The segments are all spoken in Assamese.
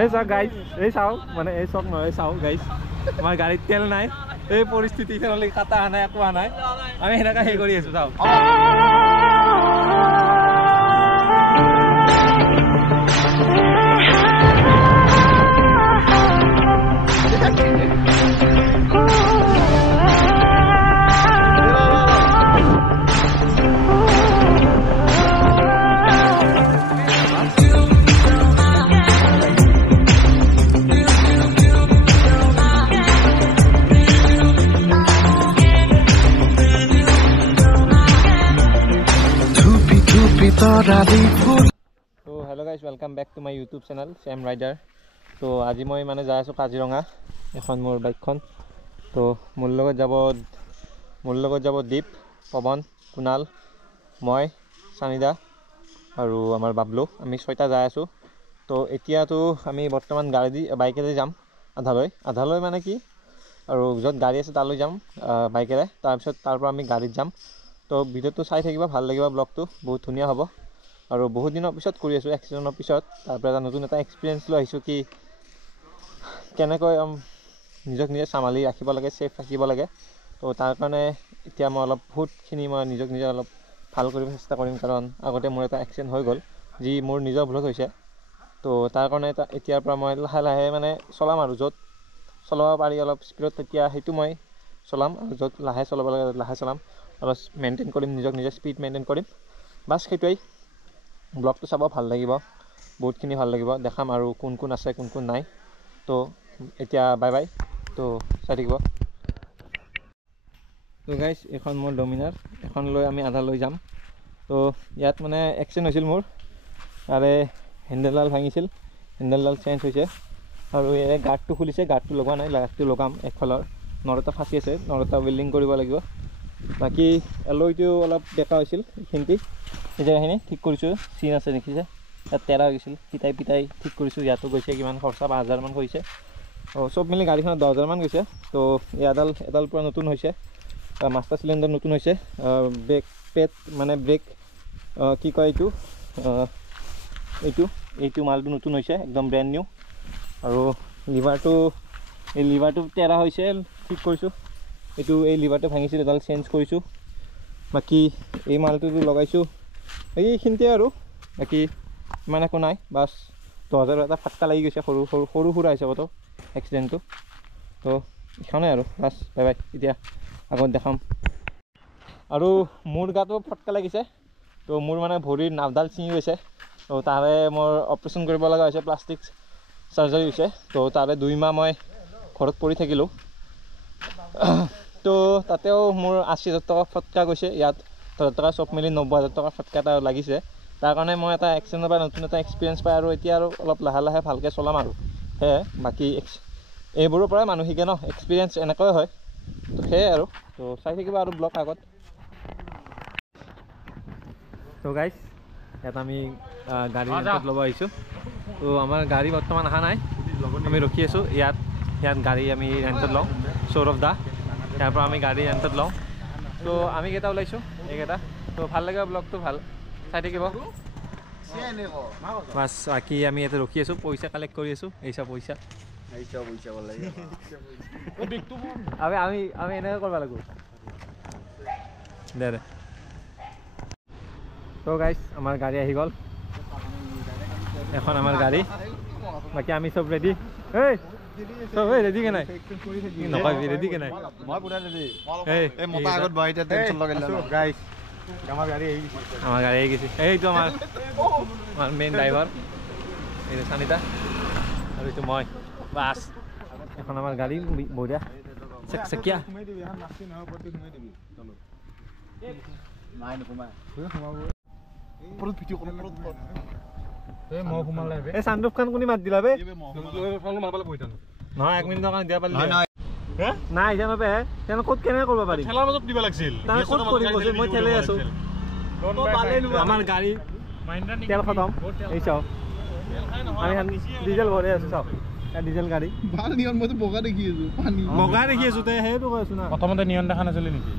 এই চাওক গাইজ এই চাওক মানে এই চক নহয় চাওক গাইজ আমাৰ গাড়ীত তেল নাই এই পৰিস্থিতি খেললৈ কাটা অহা নাই একো অহা নাই আমি সেনেকৈ হেৰি কৰি আছোঁ চাওক So hello guys, welcome back to my YouTube channel Sam Rider. So আজি মই মানে যাই আছো কাজিৰঙা এখন মোৰ বাইকখন তো মোৰ লগত যাব দীপ পৱন কুনাল মই সানিদা আৰু আমাৰ বাবলু আমি ছয়টা যাই আছো তো এতিয়াতো আমি বৰ্তমান বাইকেৰে যাম আধালৈ মানে কি আৰু য'ত গাড়ী আছে তালৈ যাম বাইকেৰে তাৰপিছত তাৰ পৰা আমি গাড়ীত যাম তো ভিডিঅ'টো চাই থাকিবা ভাল লাগিব ব্লগটো বহুত ধুনীয়া হ'ব আৰু বহুত দিনৰ পিছত কৰি আছোঁ এক্সিডেণ্টৰ পিছত তাৰপৰা এটা নতুন এটা এক্সপিৰিয়েঞ্চ লৈ আহিছোঁ কি কেনেকৈ নিজে চম্ভালি ৰাখিব লাগে ছেফ ৰাখিব লাগে তো তাৰ কাৰণে এতিয়া মই বহুতখিনি মই নিজে অলপ ভাল কৰিব চেষ্টা কৰিম কাৰণ আগতে মোৰ এটা এক্সিডেণ্ট হৈ গ'ল যি মোৰ নিজৰ ভুলত হৈছে তো তাৰ কাৰণে এতিয়াৰ পৰা মই লাহে মানে চলাম আৰু য'ত চলাব পাৰি অলপ স্পীডত তেতিয়া সেইটো মই চলাম আৰু য'ত লাহে চলাব লাগে লাহে চলাম অলপ মেইনটেইন কৰিম নিজে স্পীড মেইনটেইন কৰিম বাছ সেইটোৱেই ব্লগটো চাব ভাল লাগিব বহুতখিনি ভাল লাগিব দেখাম আৰু কোন আছে কোন নাই তো এতিয়া বাই তো চাই থাকিব তো গাইজ এখন মোৰ ডমিনাৰ এখন লৈ আমি আধা লৈ যাম তো ইয়াত মানে এক্সিডেণ্ট হৈছিল মোৰ তাৰে হেণ্ডেলডাল ভাঙিছিল হেণ্ডেলডাল চেঞ্জ হৈছে আৰু এই গাৰ্ডটো খুলিছে গাৰ্ডটো লগোৱা নাই গাৰ্ডটো লগাম একফালৰ নৰ এটা ফাঁচি আছে নৰ এটা ৱেল্ডিং কৰিব লাগিব বাকী এলয়টো অলপ বেকা হৈছিল এইখিনিতে এই জেগাখিনি ঠিক কৰিছোঁ চিন আছে দেখিছে ইয়াত তেৰা হৈ গৈছিল পিটাই ঠিক কৰিছোঁ ইয়াতো গৈছে কিমান খৰচা 5,000 মান গৈছে চব মিলি গাড়ীখনত 10,000 মান গৈছে তো এডাল পূৰা নতুন হৈছে মাষ্টাৰ চিলিণ্ডাৰ নতুন হৈছে ব্ৰেক পেড মানে ব্ৰেক কি কয় এইটো মালটো নতুন হৈছে একদম ব্ৰেণ্ড নিউ আৰু লিভাৰটো তেৰা হৈছে ঠিক কৰিছোঁ এই লিভাৰটো ভাঙিছিল এডাল চেঞ্জ কৰিছোঁ বাকী এই মালটোতো লগাইছোঁ এইখিনিতে আৰু বাকী ইমান একো নাই বাছ 10,000 এটা ফাটকা লাগি গৈছে সৰু সুৰা হিচাপতো এক্সিডেণ্টটো তো এইখনেই আৰু বাছ বাই এতিয়া আগত দেখাম আৰু মোৰ গাটো ফটকা লাগিছে তো মোৰ মানে ভৰিৰ নাভডাল ছিঙি গৈছে তো তাৰে মোৰ অপাৰেশ্যন কৰিব লগা হৈছে প্লাষ্টিক চাৰ্জাৰী হৈছে তো তাৰে 2 মাহ মই ঘৰত পৰি থাকিলোঁ তো তাতেও মোৰ 80,000 টকা ফটকা গৈছে ইয়াত 10,000 টকা চব মিলি 90,000 টকা ফটকা এটা লাগিছে তাৰ কাৰণে মই এটা এক্সিডেণ্টৰ পৰা নতুন এটা এক্সপিৰিয়েঞ্চ পাই আৰু এতিয়া আৰু অলপ লাহে ভালকৈ চলাম আৰু সেয়ে বাকী এইবোৰৰ পৰাই মানুহ শিকে ন এক্সপিৰিয়েঞ্চ এনেকৈ হয় তো সেয়ে আৰু তো চাই থাকিব আৰু ব্লগ আগত তো গাইজ ইয়াত আমি গাড়ী ৰেণ্টত ল'ব আহিছোঁ তো আমাৰ গাড়ী বৰ্তমান অহা নাই আমি ৰখি আছোঁ ইয়াত গাড়ী আমি ৰেণ্টত লওঁ সৌৰভ দা ইয়াৰ পৰা আমি গাড়ী ৰেণ্টত লওঁ তো আমি কেইটা ওলাইছোঁ এইকেইটা তো ভাল লাগিব ব্লগটো ভাল চাই থাকিব বাছ বাকী আমি ইয়াতে ৰখি আছোঁ পইচা কালেক্ট কৰি আছোঁ এইচা পইচা আমি এনেকৈ কৰিব লাগিব দে তো গাইজ আমাৰ গাড়ী আহি গ'ল এখন আমাৰ গাড়ী বাকী আমি চব ৰেডি চব ৰেডি কে নাই নকবি ৰেডি কে নাই মই পুৰা ৰেডি এই মতা আগত বহি এতিয়া টেনচন লগাই দিলা গাইজ আমাৰ গাড়ী আহি গৈছে এইটো আমাৰ মেইন ড্ৰাইভাৰ এইটো সানিদা আৰু এইটো মই বাছ এখন আমাৰ গাড়ী বঢ়িয়া চেকচেকিয়া এই চানৰুফ খান কোনে মাত দিলা বে নহয় 1 মিনিটৰ কাৰণে দিয়া পালি নাই জানবে তেনে ক'ত কেনেকৈ কৰিব পাৰি ঠেলাৰ মাজত দিব লাগিছিল ক'ত কৰিব মই ঠেলে আছোঁ আমাৰ গাড়ী তেল খতম এই চাওক আমি ডিজেল ভৰাই আছোঁ চাওক ডিজেল গাড়ী ভাল নিয়ন মইতো বগা দেখি আছোঁ তে সেইটো কৈ আছোঁ না প্ৰথমতে নিয়ন দেখা নাছিলি নেকি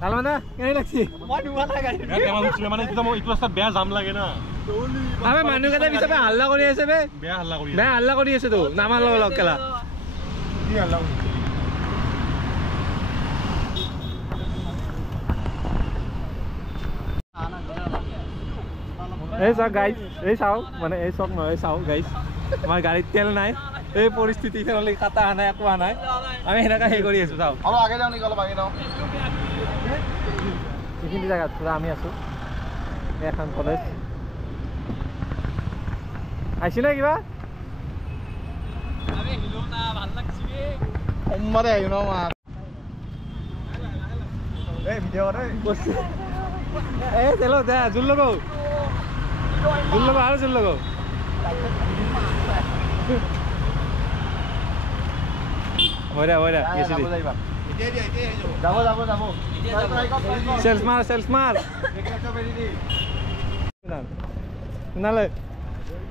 তাল মানে কেনে লাগছি মই দুটা গাড়ী মানে এইটো ৰাস্তাত বেয়া জাম লাগে না আবে মানুহকেইটা পিছতে হাল্লা কৰি আছে বে বেয়া হাল্লা কৰি আছে তো নামাৰ লগ কেলা কি হাল্লা এই চাওক গাইজ এই চাওক মানে এই চক নহয় চাওক গাইজ আমাৰ গাড়ীত তেল নাই এই পৰিস্থিতি খেললি কাটা অহা নাই একো অহা নাই আমি সেনেকৈ হেৰি কৰি আছোঁ চাওক অলপ আগে যাওঁ নেকি অলপ আগে যাওঁ এইখিনি জেগাত পুৰা আমি আছোঁ এখন কলেজ আহিছে নে কিবা সোমবাৰে আহিব ন মাক এই ভিডিঅ' এই চেলো যা জোৰ লগো আৰু জোৰ লগো বঢ়িয়া চেলছ মাৰ কুণাল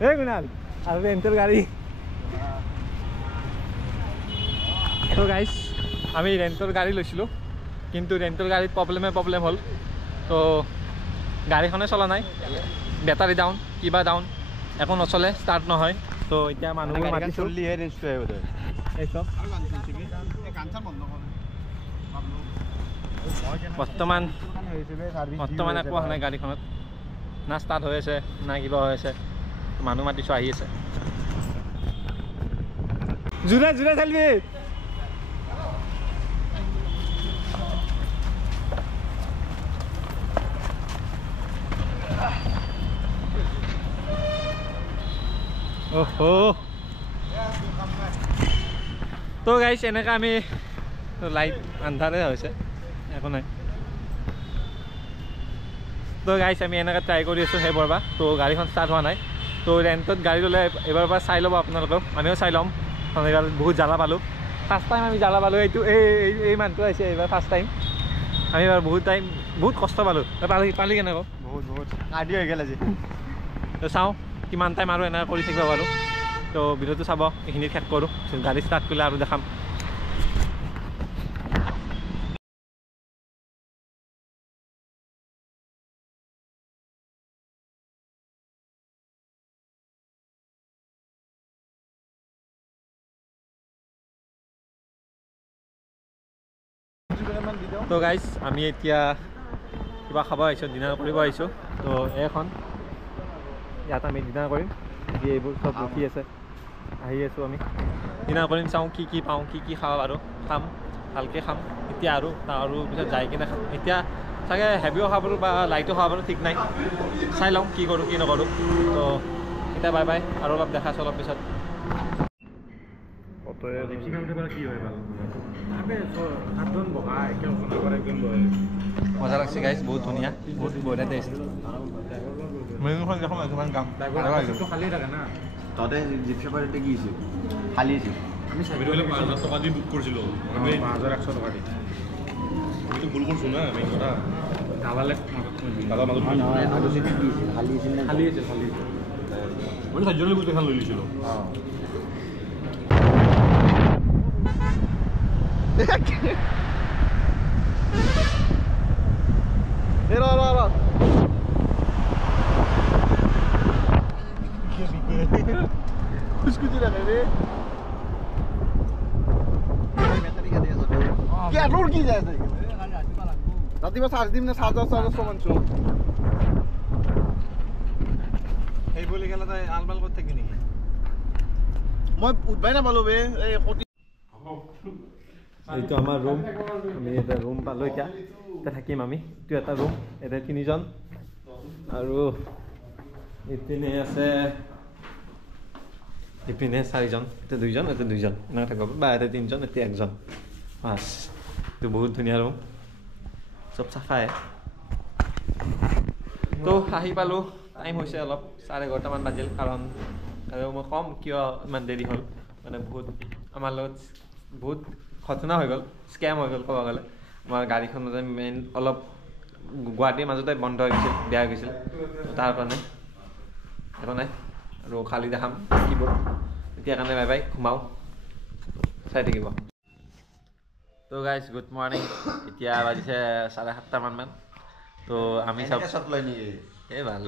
এই কুণাল আৰু ৰেণ্টৰ গাড়ী তো গাইজ আমি ৰেণ্টৰ গাড়ী লৈছিলোঁ কিন্তু ৰেণ্টৰ গাড়ীত প্ৰব্লেম হ'ল তো গাড়ীখনে চলা নাই বেটাৰী ডাউন কিবা ডাউন একো নচলে ষ্টাৰ্ট নহয় তো এতিয়া মানুহবোৰ মাতিছোঁ বৰ্তমান একো অহা নাই গাড়ীখনত না ষ্টাৰ্ট হৈ আছে না কিবা হৈ আছে মানুহ মাতিছোঁ আহি আছে জোৰে চালিবি তো গাইছ এনেকৈ আমি লাইট আন্ধাৰে হৈছে একো নাই তো গাইছ আমি এনেকৈ ট্ৰাই কৰি আছোঁ সেইবাৰ পৰা তো গাড়ীখন ষ্টাৰ্ট হোৱা নাই তো ৰেণ্টত গাড়ী ল'লে এইবাৰ পৰা চাই ল'ব আপোনালোকক আমিও চাই ল'ম বহুত জ্বালা পালোঁ ফাৰ্ষ্ট টাইম আমি জ্বালা পালোঁ এইটো এই মানুহটো আহিছে এইবাৰ ফাৰ্ষ্ট টাইম আমি এবাৰ বহুত কষ্ট পালোঁ পালি কেনেকৈ বহুত আদি হৈ গ'ল আজি তো চাওঁ কিমান টাইম আৰু এনেকৈ কৰি থাকিব পাৰোঁ তো ভিডিঅ'টো চাব এইখিনি শেষ কৰোঁ গাড়ী ষ্টাৰ্ট কৰিলে আৰু দেখাম তো গাইজ আমি এতিয়া কিবা খাব আহিছোঁ ডিনাৰ কৰিব আহিছোঁ তো এইখন ইয়াত আমি ডিনাৰ কৰিম যি এইবোৰ চব ৰখি আছে আহি আছোঁ আমি ডিনাৰ কৰিম চাওঁ কি পাওঁ কি খাওঁ আৰু খাম ভালকৈ খাম এতিয়া আৰু পিছত যাই কিনে খাম এতিয়া চাগে হেভিও খাব পাৰোঁ বা লাইটো খাব পাৰোঁ ঠিক নাই চাই লওঁ কি কৰোঁ কি নকৰোঁ তো এতিয়া বাই আৰু অলপ দেখাছোঁ অলপ পিছত মজা লাগছে গাইজ বহুত ধুনীয়া বহুত বঢ়িয়া টেষ্ট মেনুখন দেখোন কিমান কাম খালী থাকে না তহঁতে জিপচি পাৰ্টিতে কি আছিল খালী আছিল আমি 5,000 টকা দি বুক কৰিছিলোঁ 5,100 টকা দি আমিতো ভুল কৰিছোঁ না মেইন কথা দাদাৰ মাজত খালী আছিল মই 4জনে গোটেই খান লৈ লৈছিলোঁ खुशखुशी लगे रे क्या रोड की जाए रातिपुवा चार्ज दिम ना 7,000 मानছো এই বলি গেলে তাই আলবাল করতে কি নাকি মই উঠবাই না পালো বে এই কটি এইটো আমাৰ ৰুম আমি এটা ৰুম পালোঁ এতিয়া থাকিম আমি এইটো এটা ৰুম এটা 3জন আৰু ইপিনে আছে ইপিনে 4জন এটা 2জন এটা 2জন এনেকৈ থাকিব বা এটা 3জন এটা 1জন বাছ এইটো বহুত ধুনীয়া ৰুম চব চাফাই তো আহি পালোঁ টাইম হৈছে অলপ 11:30মান বাজিল কাৰণ আৰু মই কম কিয় ইমান দেৰি হ'ল মানে বহুত আমাৰ লগত বহুত ঘটনা হৈ গ'ল স্কেম হৈ গ'ল ক'ব গ'লে আমাৰ গাড়ীখন মেইন অলপ গুৱাহাটীৰ মাজতে বন্ধ হৈ গৈছিল বেয়া হৈ গৈছিল তাৰ কাৰণে একো নাই আৰু খালি দেখাম কিবোৰ্ড এতিয়া কাৰণে বাই ঘুমাওঁ চাই থাকিব তো গাইজ গুড মৰ্ণিং এতিয়া বাজিছে 7:30মান তো আমি চব এই ভাল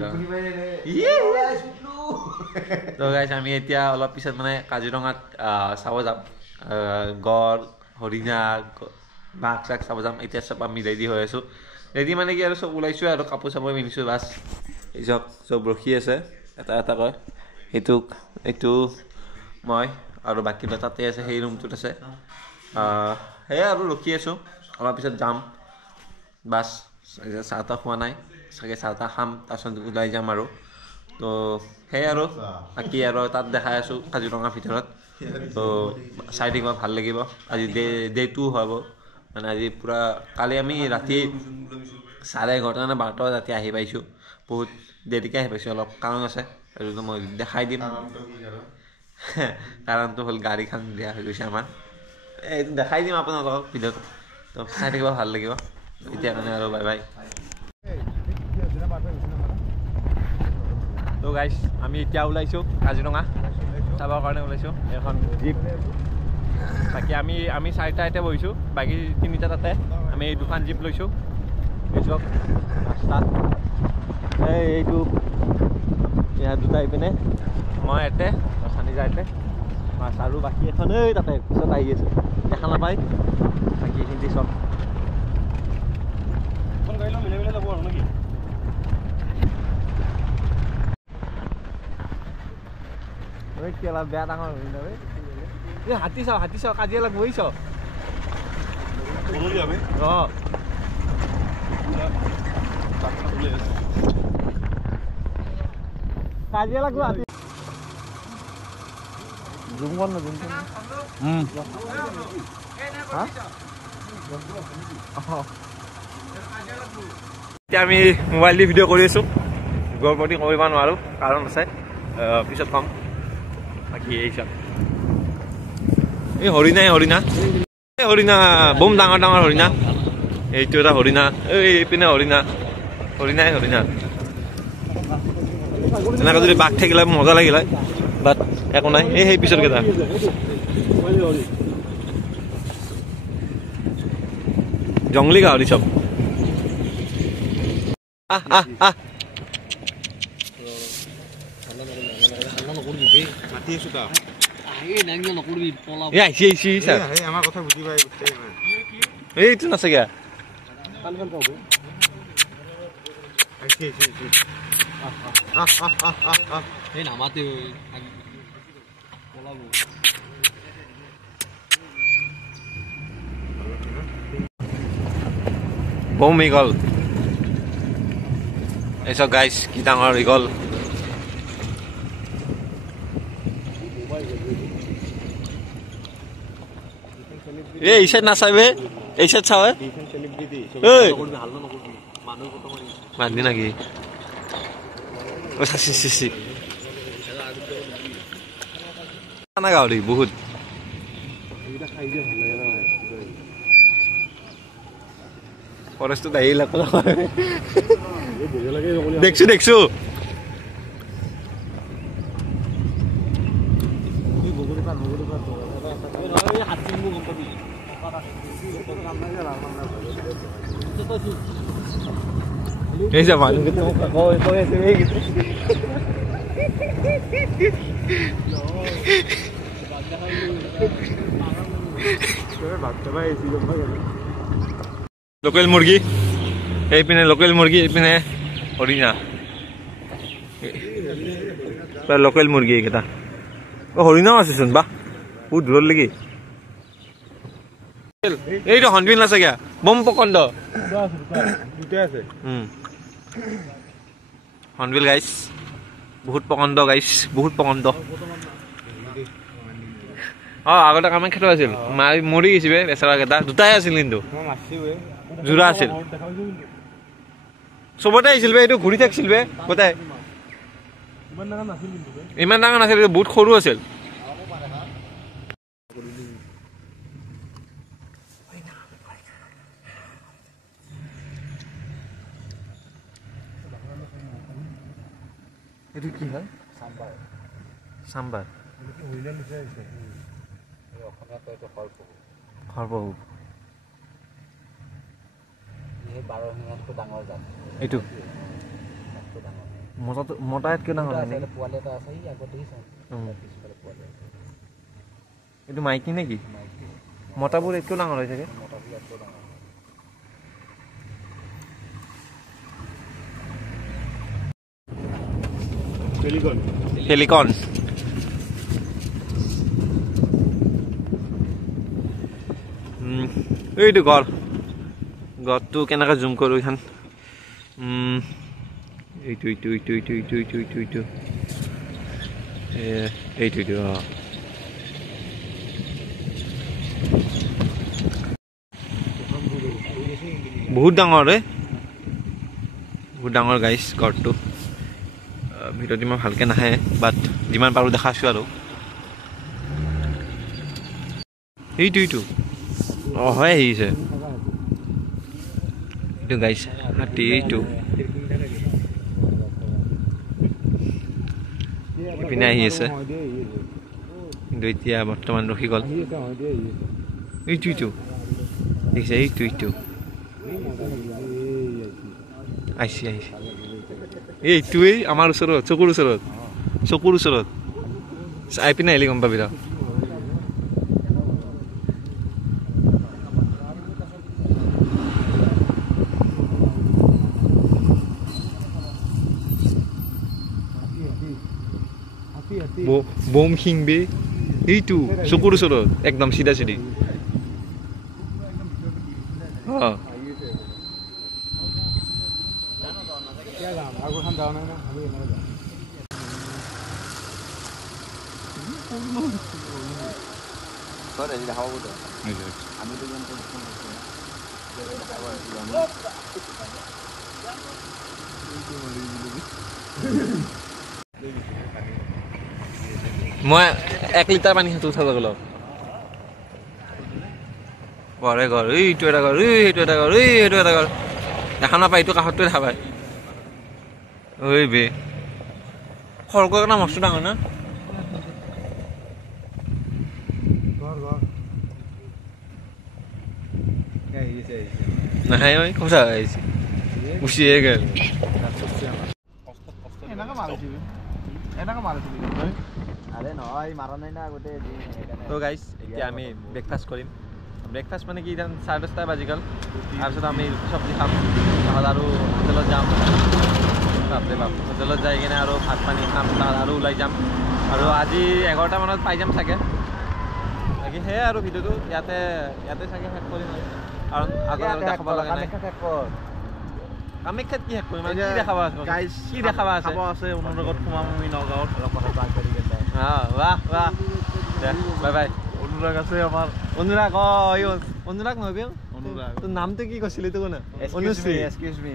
তো গাইছ আমি এতিয়া অলপ পিছত মানে কাজিৰঙাত চাব যাম গড় হৰিণা বাঘ চাঘ চাব যাম এতিয়া চব আমি ৰেডি হৈ আছোঁ ৰেডি মানে কি আৰু চব ওলাইছোঁ আৰু কাপোৰ চাপোৰ পিন্ধিছোঁ বাছ এই চব ৰখি আছে এটা এটাকৈ এইটো মই আৰু বাকী তাতে আছে সেই ৰুমটোত আছে সেয়াই আৰু ৰখি আছোঁ অলপ পিছত যাম বাছ চাহ তাহ খোৱা নাই চাগে চাহ তাহ খাম তাৰপিছত ওলাই যাম আৰু তো সেয়াই আৰু বাকী আৰু তাত দেখাই আছোঁ কাজিৰঙাৰ ভিতৰত তো চাই থাকিব ভাল লাগিব আজি ডে 2 হ'ব মানে আজি পূৰা কালি আমি ৰাতি 11:30 নে 12 ৰাতি আহি পাইছোঁ বহুত দেৰিকৈ আহি পাইছোঁ অলপ কাৰণ আছে এইটো মই দেখাই দিম কাৰণটো হ'ল গাড়ীখন বেয়া হৈ গৈছে আমাৰ এইটো দেখাই দিম আপোনালোকক ভিডিঅ'ত তো চাই থাকিব ভাল লাগিব এতিয়া কাৰণে আৰু বাই বাই তো গাইছ আমি এতিয়া ওলাইছোঁ কাজিৰঙা চাবৰ কাৰণে ওলাইছোঁ এখন জীপ বাকী আমি 4টা এতিয়া বহিছোঁ বাকী 3টা তাতে আমি দুখন জীপ লৈছোঁ এইচক ৰাস্তা এইটো ইয়াত দুটা এইপিনে মই ইয়াতে চানি যায় ইয়াতে মাছ আৰু বাকী এখন এই তাতে পিছত আহি আছে দেখা নাপায় বাকী এইখিনি চব মিলাই যাব আৰু নেকি কেলা বেয়া ডাঙৰ এই হাতী চাওঁ কাজিয়া লাগব এই চাওঁ অঁ কাজিয়া লাগব হাতী জুম কৰ না জুম এতিয়া আমি মোবাইল দি ভিডিঅ' কৰি আছোঁ গড়পতি কৰিব নোৱাৰোঁ কাৰণ আছে পিছত কম বাকী এই চব এই হৰিণা বম ডাঙৰ হৰিণা এইটো এটা হৰিণা এইপিনে হৰিণা এনেকৈ যদি বাঘ থাকিলে মজা লাগিলে বাট একো নাই সেই পিছৰ কেইটা জংলী গাহৰি চব এইটো নাচাগে বম ইগল এইসব গাইছ কি ডাঙৰ ইগল এই সাইড নাচাবে এই সাইড চাবে মানবি নাকি গাহৰি বহুত ফৰেষ্টত আহিল দেখছো এই যে মানুহ লোকেল মুৰ্গী এইপিনে লোকেল মুৰ্গী এইপিনে হৰিণা লোকেল মুৰ্গী এইকেইটা হৰিণাও আছেচোন বা বহুত দূৰৰ লাগি এইটো হনবিল নাচাগে বম পকন্দ হনবিল গাইছ বহুত পকন্দ আগতে কামাখ্যাত খেলো আছিল মৰি গৈছে বেচেৰা কেইটা দুটাই আছিল কিন্তু জোৰা আছিল চবতে আহিছিল এইটো ঘূৰি থাকিছিল গোটাই ইমান ডাঙৰ নাছিল বহুত সৰু আছিল এইটো কি হয় চাম্বাৰ খৰপহু এইটো মতা ইয়াতকৈ ডাঙৰ হয় নেকি? এইটো মাইকী নেকি? মতাবোৰ ইয়াতকৈ ডাঙৰ হৈ থাকে। পেলিকন এইটো গড়টো কেনেকৈ জুম কৰোঁ এইখন এইটো বহুত ডাঙৰ বহুত ডাঙৰ গাইছ গড়টো ভিডিঅ'ত ইমান ভালকৈ নাহে বাট যিমান পাৰোঁ দেখাইছোঁ আৰু এইটো হয় আহিছে এইটো গাইছ হাতী এইটো ইপিনে আহি আছে কিন্তু এতিয়া বৰ্তমান ৰখি গ'ল এইটো দেখিছে এইটো আহিছে এইটোৱেই আমাৰ ওচৰত চকুৰ ওচৰত চাই পিনে আহিলে গম পাবি ৰ বম শিংবে এইটো চকুৰ ওচৰত একদম চিধা মই 1 লিটাৰ পানী খাইছোঁ উঠা যাব ঘৰে ঘৰ এইটো এটা ঘৰ সেইটো এটা ঘৰ সেইটো এটা ঘৰ দেখা নাপায় এইটো কাষতটো দেখা পায় ঐ বে খৰকৈ কাৰণে মস্ত ডাঙৰ না নাহে ঐ কথা আহিছে গুচিয়ে গেল তো গাইজ এতিয়া আমি ব্ৰেকফাষ্ট কৰিম ব্ৰেকফাষ্ট মানে কি এতিয়া 10:30 বাজি গ'ল তাৰপিছত আমি চব্জি খাম তাৰপিছত আৰু হোটেলত যাম হোটেলত যাই কিনে আৰু ভাত পানী খাম তাৰ আৰু ওলাই যাম আৰু আজি 11টা মানত পাই যাম চাগে বাকী সেয়াই আৰু ভিডিঅ'টো ইয়াতে চাগে শেষ কৰিম কাৰণ আগত দেখাব লগা নাই কামাখ্যাত কি শেষ কৰিম কি দেখাব আছে কি দেখাব আছে অনুৰাগত সোমাম আমি নগাঁৱত বাহ বাই বাই অনুৰাগ আছে আমাৰ অনুৰাগ অনুৰাগ নহবি তোৰ নামটো কি কৈছিলি তোৰ না এক্সকিউজ মি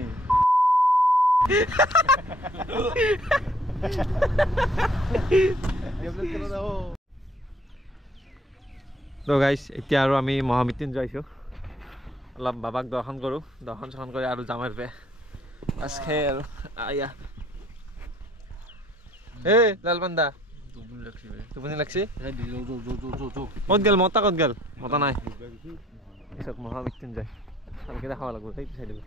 তো গাইজ এতিয়া আৰু আমি মহামৃত্যুঞ্জয় আহিছোঁ অলপ বাবাক দৰ্শন কৰোঁ দৰ্শন কৰি আৰু যাম আৰু বাছ খাই আৰু আয়া এই লালবান্দা টোপনি লাগছি ক'ত গেল মতা ক'ত গেল মতা নাই পিছত মহামৃত্যুঞ্জয় ভালকৈ দেখাব লাগিব সেই চাই দিব